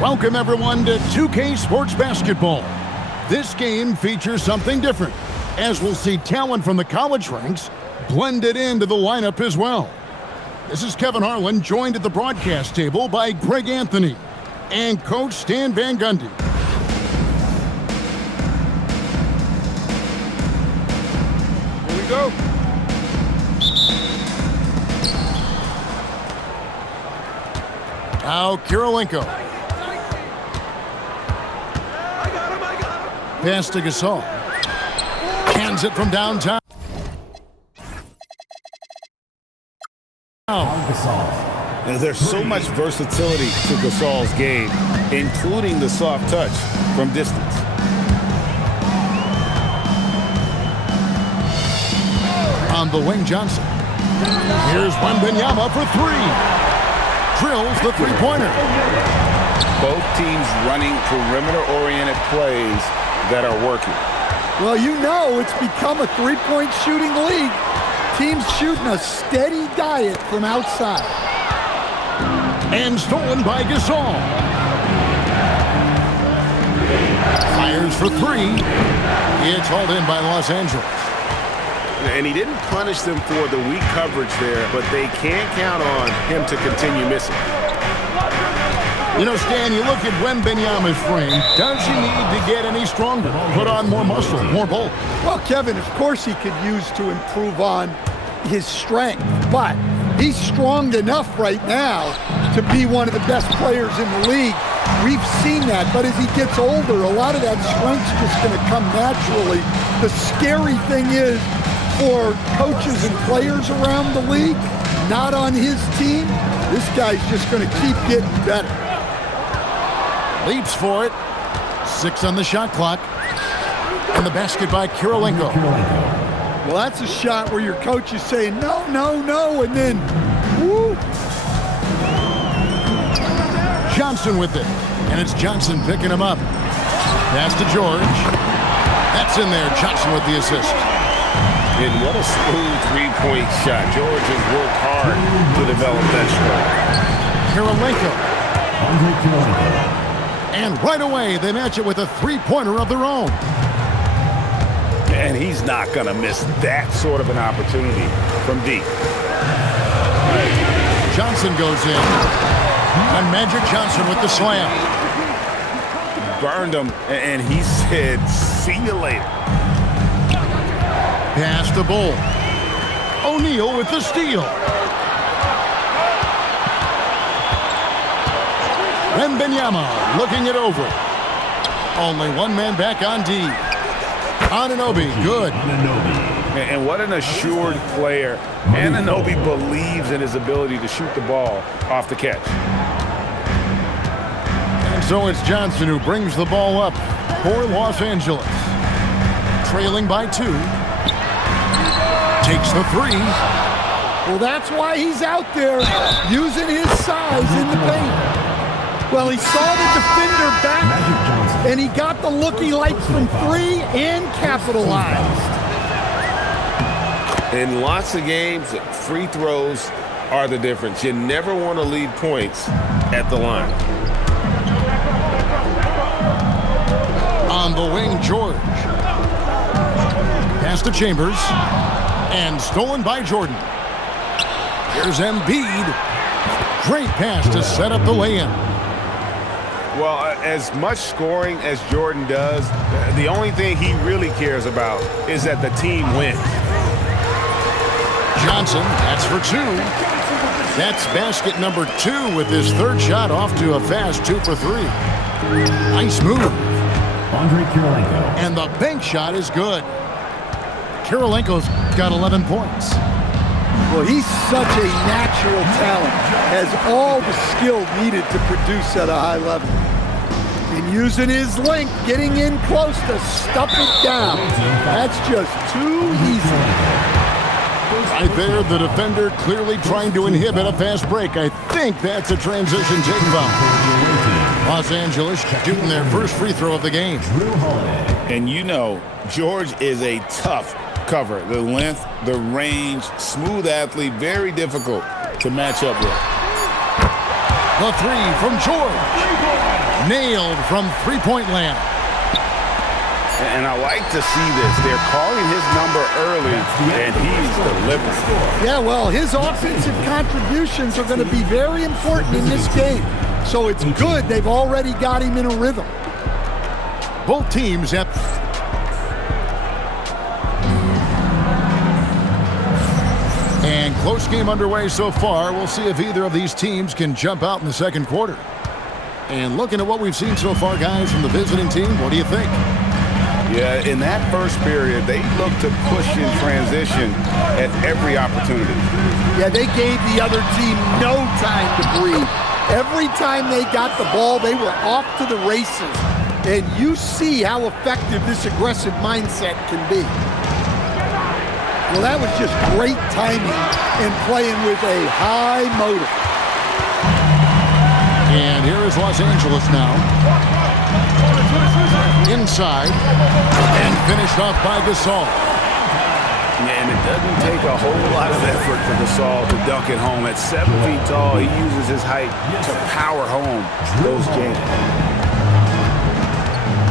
Welcome everyone to 2K Sports Basketball. This game features something different, as we'll see talent from the college ranks blended into the lineup as well. This is Kevin Harlan, joined at the broadcast table by Greg Anthony and Coach Stan Van Gundy. Here we go. Now Kirilenko. Pass to Gasol. Hands it from downtown. And there's so much versatility to Gasol's game, including the soft touch from distance. On the wing, Johnson. Here's Wembanyama for three. Drills the three-pointer. Both teams running perimeter-oriented plays that are working. Well, you know it's become a three-point shooting league. Teams shooting a steady diet from outside. And stolen by Gasol. Fires for three. It's hauled in by Los Angeles. And he didn't punish them for the weak coverage there, but they can't count on him to continue missing. You know, Stan, you look at Wembanyama's frame. Does he need to get any stronger? Put on more muscle, more bulk? Well, Kevin, of course he could use to improve on his strength, but he's strong enough right now to be one of the best players in the league. We've seen that, but as he gets older, a lot of that strength's just going to come naturally. The scary thing is, for coaches and players around the league, not on his team, this guy's just going to keep getting better. Leaps for it. 6 on the shot clock. And the basket by Kirilenko. Well, that's a shot where your coach is saying, no, no, no, and then, woo. Johnson with it. And it's Johnson picking him up. Pass to George. That's in there. Johnson with the assist. And what a smooth three-point shot. George has worked hard to develop that Kirilenko. And right away, they match it with a three-pointer of their own. And he's not going to miss that sort of an opportunity from deep. Johnson goes in. And Magic Johnson with the slam. Burned him, and he said, see you later. Pass to Bull. O'Neal with the steal. Wembanyama looking it over. Only one man back on D. Anunoby, good. And what an assured player. Anunoby believes in his ability to shoot the ball off the catch. And so it's Johnson who brings the ball up for Los Angeles. Trailing by 2. Takes the three. Well, that's why he's out there using his size in the paint. Well, he saw the defender back, and he got the look he likes from 3 and capitalized. In lots of games, free throws are the difference. You never want to leave points at the line. On the wing, George. Pass to Chambers. And stolen by Jordan. Here's Embiid. Great pass to set up the lay-in. Well, as much scoring as Jordan does, the only thing he really cares about is that the team wins. Johnson, that's for 2. That's basket number 2 with his third shot off to a fast 2 for 3. Nice move. Andre Kirilenko. And the bank shot is good. Kirilenko's got 11 points. Well, he's such a natural talent, has all the skill needed to produce at a high level. And using his length, getting in close to stuff it down. That's just too easy. Right there, the defender clearly trying to inhibit a fast break. I think that's a transition take foul. Los Angeles shooting their first free throw of the game. And you know, George is a tough cover. The length, the range, smooth athlete, very difficult to match up with. The three from George. Nailed from three-point land. And I like to see this. They're calling his number early, and he's delivering. Yeah, well, his offensive contributions are going to be very important in this game. So it's good they've already got him in a rhythm. Both teams have... And close game underway so far. We'll see if either of these teams can jump out in the second quarter. And looking at what we've seen so far, guys, from the visiting team, what do you think? Yeah, in that first period, they looked to push in transition at every opportunity. Yeah, they gave the other team no time to breathe. Every time they got the ball, they were off to the races. And you see how effective this aggressive mindset can be. Well, that was just great timing and playing with a high motor. And here is Los Angeles now. Inside. And finished off by Gasol. And it doesn't take a whole lot of effort for Gasol to dunk it home. At 7 feet tall, he uses his height to power home those games.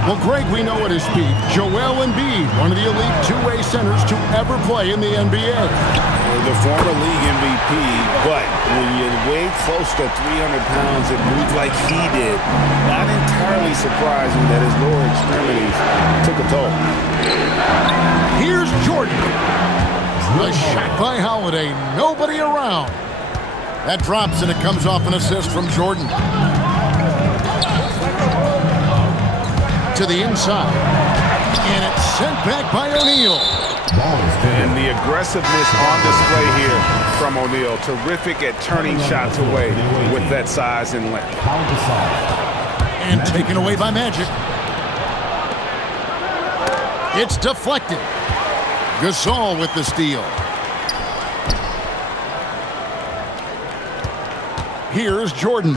Well, Greg, we know at his peak, Joel Embiid, one of the elite two-way centers to ever play in the NBA. The former league MVP, but when you weigh close to 300 pounds and move like he did, not entirely surprising that his lower extremities took a toll. Here's Jordan. The shot by Holiday, nobody around. That drops and it comes off an assist from Jordan. To the inside. And it's sent back by O'Neal. And the aggressiveness on display here from O'Neal. Terrific at turning shots away with that size and length. And taken away by Magic. It's deflected. Gasol with the steal. Here's Jordan.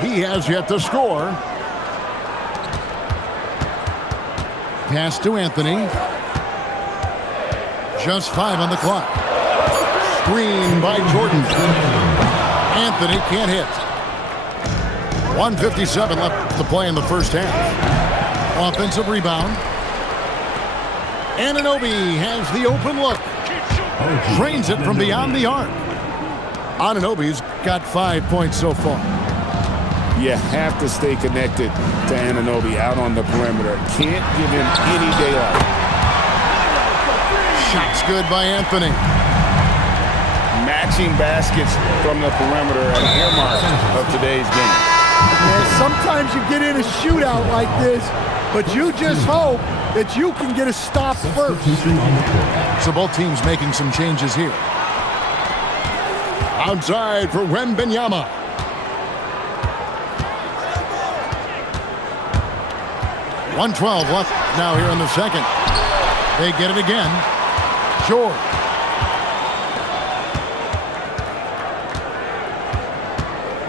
He has yet to score. Pass to Anthony. Just 5 on the clock. Screen by Jordan. Anthony can't hit. 1:57 left to play in the first half. Offensive rebound. Anunoby has the open look. Drains it from beyond the arc. Anunoby's got 5 points so far. You have to stay connected to Anunoby out on the perimeter. Can't give him any daylight. Shots good by Anthony. Matching baskets from the perimeter, an earmark of today's game. Yeah, sometimes you get in a shootout like this, but you just hope that you can get a stop first. So both teams making some changes here. Outside for Wembanyama. .112 left now here in the second. They get it again. George.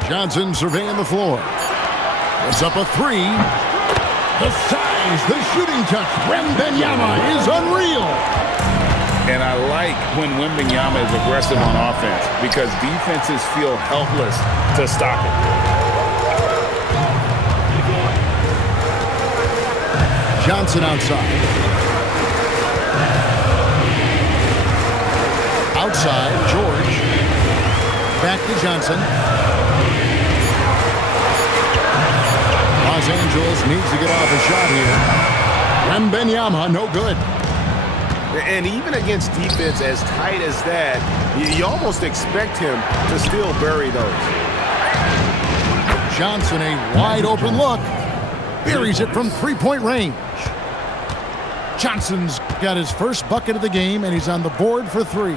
Johnson surveying the floor. It's up a 3. The size, the shooting touch. Wembanyama is unreal. And I like when Wembanyama is aggressive on offense because defenses feel helpless to stop it. Johnson outside. Outside, George. Back to Johnson. Los Angeles needs to get off a shot here. Wembanyama, no good. And even against defense as tight as that, you almost expect him to still bury those. Johnson, a wide open look. Buries it from three-point range. Johnson's got his first bucket of the game, and he's on the board for 3.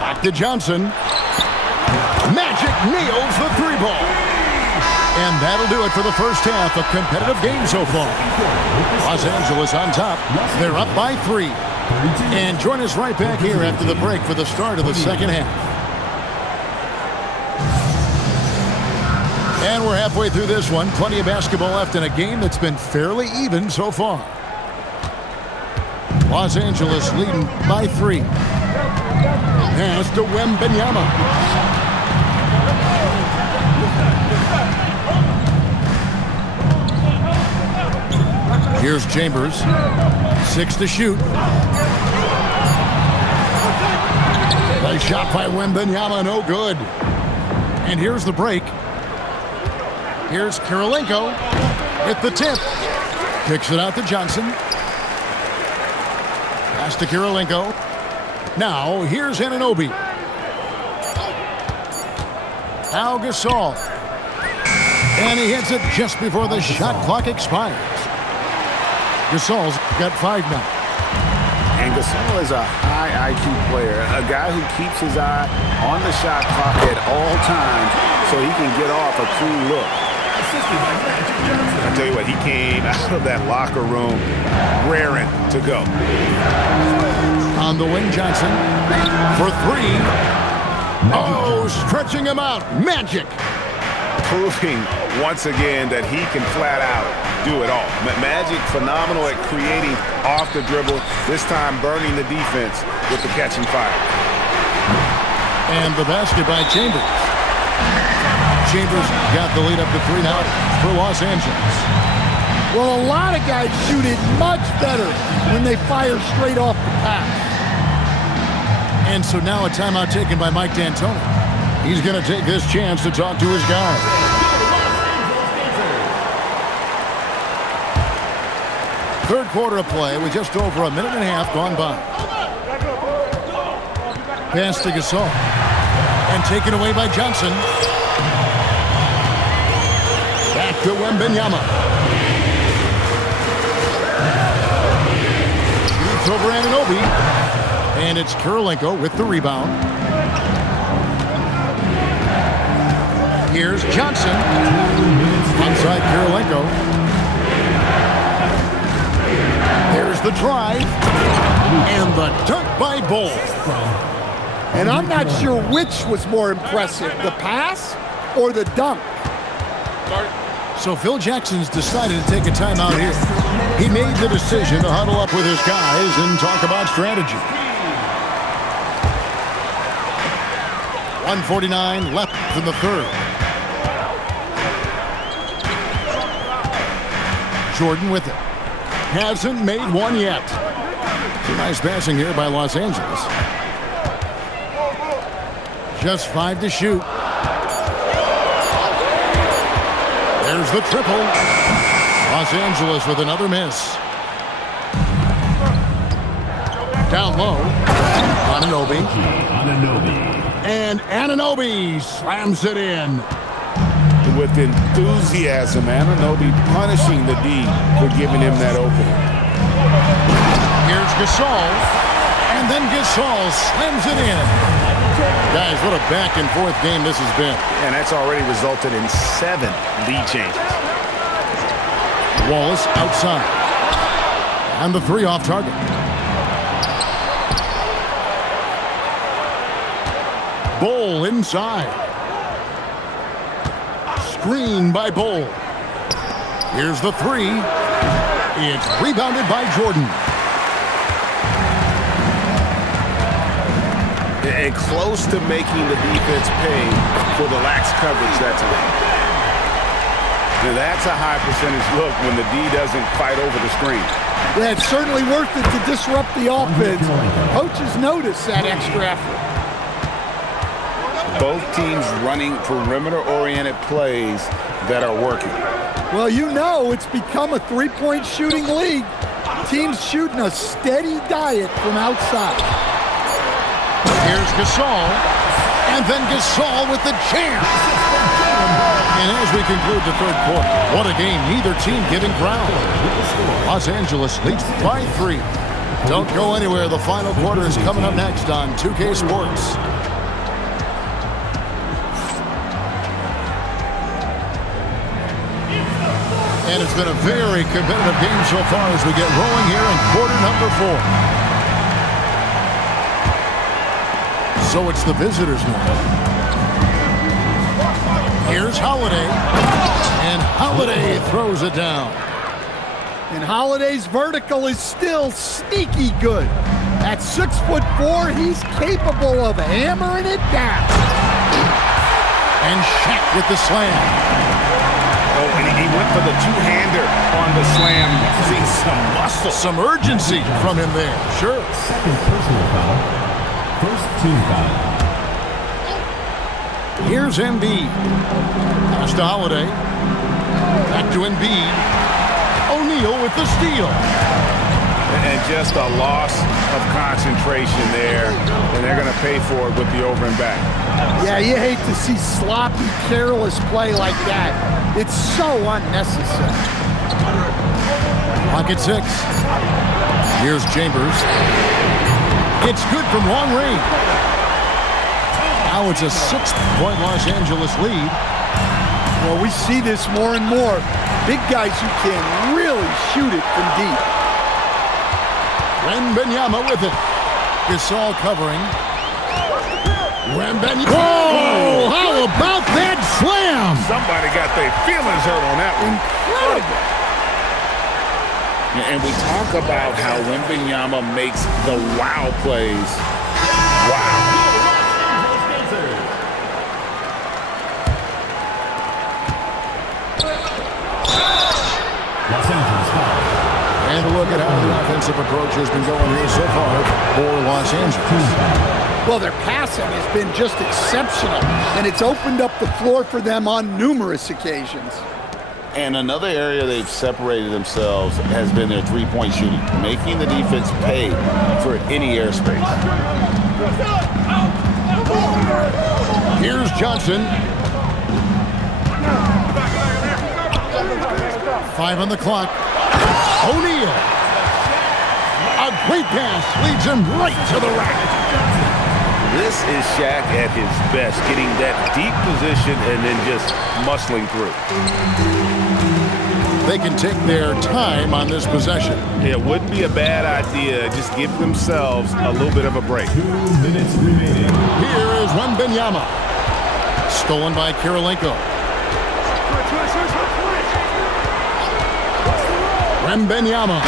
Back to Johnson. Magic nails the 3-ball. And that'll do it for the first half. A competitive game so far. Los Angeles on top. They're up by 3. And join us right back here after the break for the start of the second half. And we're halfway through this one. Plenty of basketball left in a game that's been fairly even so far. Los Angeles leading by 3. Pass to Wembanyama. Here's Chambers. 6 to shoot. Nice shot by Wembanyama, no good. And here's the break. Here's Kirilenko with the tip. Kicks it out to Johnson. Pass to Kirilenko. Now, here's Anunoby. Pau Gasol. And he hits it just before the shot clock expires. Gasol's got 5 now. And Gasol is a high IQ player, a guy who keeps his eye on the shot clock at all times so he can get off a clean look. I tell you what, he came out of that locker room raring to go. On the wing, Johnson for 3. Oh, stretching him out. Magic. Proving once again that he can flat out do it all. Magic, phenomenal at creating off the dribble, this time burning the defense with the catch and fire. And the basket by Chambers. Chambers got the lead up to 3 now for Los Angeles. Well, a lot of guys shoot it much better when they fire straight off the pass. And so now a timeout taken by Mike D'Antoni. He's going to take this chance to talk to his guys. Third quarter of play with just over a minute and a half gone by. Pass to Gasol. And taken away by Johnson. Back to Wembanyama. Shoots over Anunoby. And it's Kirilenko with the rebound. Here's Johnson. Onside Kirilenko. There's the drive. And the dunk by Bol. And I'm not sure which was more impressive, the pass or the dunk. So Phil Jackson's decided to take a timeout here. He made the decision to huddle up with his guys and talk about strategy. 1:49 left in the third. Jordan with it. Hasn't made one yet. Some nice passing here by Los Angeles. Just 5 to shoot. There's the triple. Los Angeles with another miss. Down low. Anunoby. And Anunoby slams it in. With enthusiasm, Anunoby punishing the D for giving him that opening. Here's Gasol. And then Gasol slams it in. Guys, what a back-and-forth game this has been. And that's already resulted in 7 lead changes. Wallace outside. And the 3 off target. Bol inside. Screen by Bol. Here's the 3. It's rebounded by Jordan. And close to making the defense pay for the lax coverage that's allowed. Now that's a high percentage look when the D doesn't fight over the screen. Yeah, it's certainly worth it to disrupt the offense. Coaches notice that extra effort. Both teams running perimeter-oriented plays that are working. Well, you know it's become a three-point shooting league. Teams shooting a steady diet from outside. Here's Gasol. And then Gasol with the chance. And as we conclude the third quarter, what a game. Neither team giving ground. Los Angeles leads by 3. Don't go anywhere. The final quarter is coming up next on 2K Sports. And it's been a very competitive game so far as we get rolling here in quarter number 4. So it's the visitors now. Here's Holiday. And Holiday throws it down. And Holiday's vertical is still sneaky good. At 6'4", he's capable of hammering it down. And Shaq with the slam. Oh, and he went for the two-hander on the slam. See some muscle. Some urgency from him there. Sure. Second personal foul. First team foul. Here's Embiid. Pass to Holiday. Back to Embiid. O'Neal with the steal. And just a loss of concentration there. And they're going to pay for it with the over and back. Yeah, you hate to see sloppy, careless play like that. It's so unnecessary. Pocket 6. Here's Chambers. It's good from long range. Now it's a 6-point Los Angeles lead. Well, we see this more and more. Big guys who can really shoot it from deep. Wembanyama with it. Gasol covering. Wembanyama. Whoa! How about that slam? Somebody got their feelings hurt on that one. Incredible. And we talk about how Wembanyama makes the wow plays. Wow. Los Angeles foul. And a look at how the offensive approach has been going here so far for Los Angeles. Well, their passing has been just exceptional, and it's opened up the floor for them on numerous occasions. And another area they've separated themselves has been their three-point shooting, making the defense pay for any airspace. Here's Johnson. 5 on the clock. O'Neal. A great pass leads him right to the rack. This is Shaq at his best, getting that deep position and then just muscling through. They can take their time on this possession. It wouldn't be a bad idea. Just give themselves a little bit of a break. 2 minutes remaining. Here is Wembanyama. Stolen by Kirilenko. Wembanyama.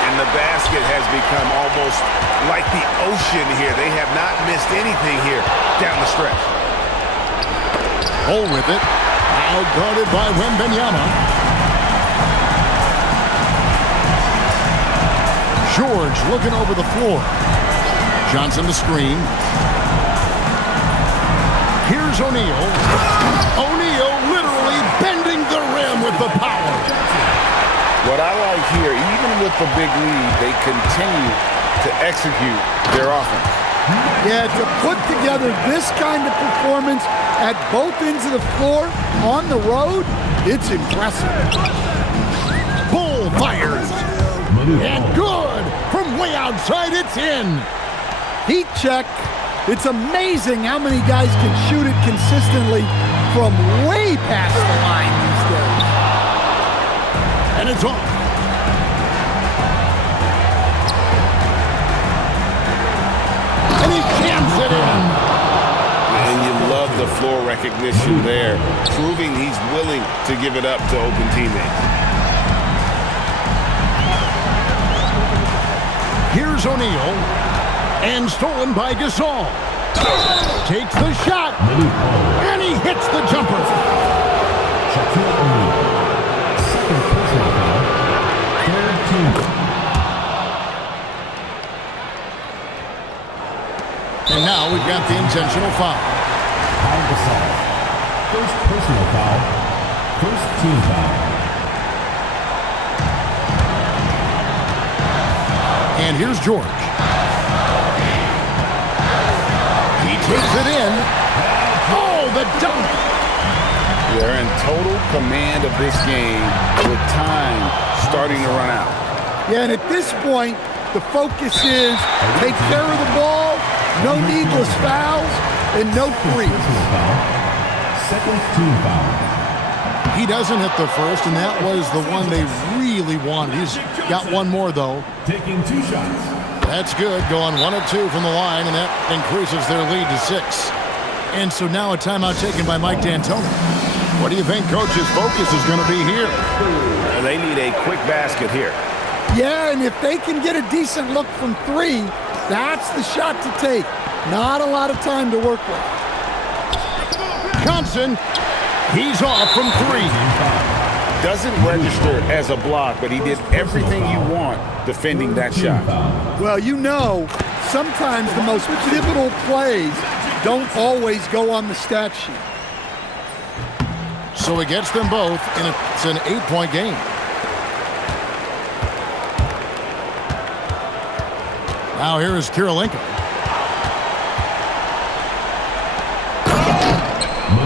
And the basket has become almost like the ocean here. They have not missed anything here down the stretch. Hole with it. Now guarded by Wembanyama. George looking over the floor. Johnson the screen. Here's O'Neal. O'Neal literally bending the rim with the power. What I like here, even with the big lead, they continue to execute their offense. Yeah, to put together this kind of performance at both ends of the floor on the road, it's impressive. Bull fires. And good. From way outside, it's in. Heat check. It's amazing how many guys can shoot it consistently from way past the line these days. And it's off. And he jams it in. And you love the floor recognition there, proving he's willing to give it up to open teammates. Here's O'Neal. And stolen by Gasol. Takes the shot. And he hits the jumper. Shaquille O'Neal. Second personal foul. Third team foul. And now we've got the intentional foul. Pau Gasol. First personal foul. First team foul. And here's George. He takes it in. Oh, the dunk. They're in total command of this game with time starting to run out. Yeah, and at this point, the focus is take care of the ball, no needless fouls, and no threes. Personal foul. Second team foul. He doesn't hit the first, and that was the one they really wanted. He's got one more, though. Taking 2 shots. That's good, going 1 of 2 from the line, and that increases their lead to 6. And so now a timeout taken by Mike D'Antoni. What do you think Coach's focus is going to be here? They need a quick basket here. Yeah, and if they can get a decent look from 3, that's the shot to take. Not a lot of time to work with. Johnson, he's off from 3. Doesn't register as a block, but he did everything you want defending that shot. Well, you know, sometimes the most pivotal plays don't always go on the stat sheet. So he gets them both, and it's an 8-point game. Now here is Kirilenko.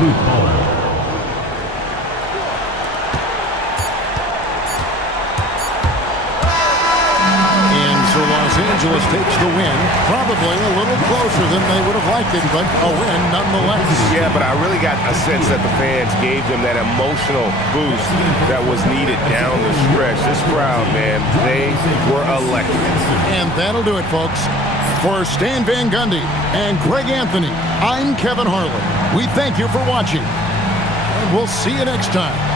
Malik Hall. So Los Angeles takes the win, probably a little closer than they would have liked it, but a win nonetheless. Yeah, but I really got a sense that the fans gave them that emotional boost that was needed down the stretch. This crowd, man, they were electric. And that'll do it, folks. For Stan Van Gundy and Greg Anthony, I'm Kevin Harlan. We thank you for watching, and we'll see you next time.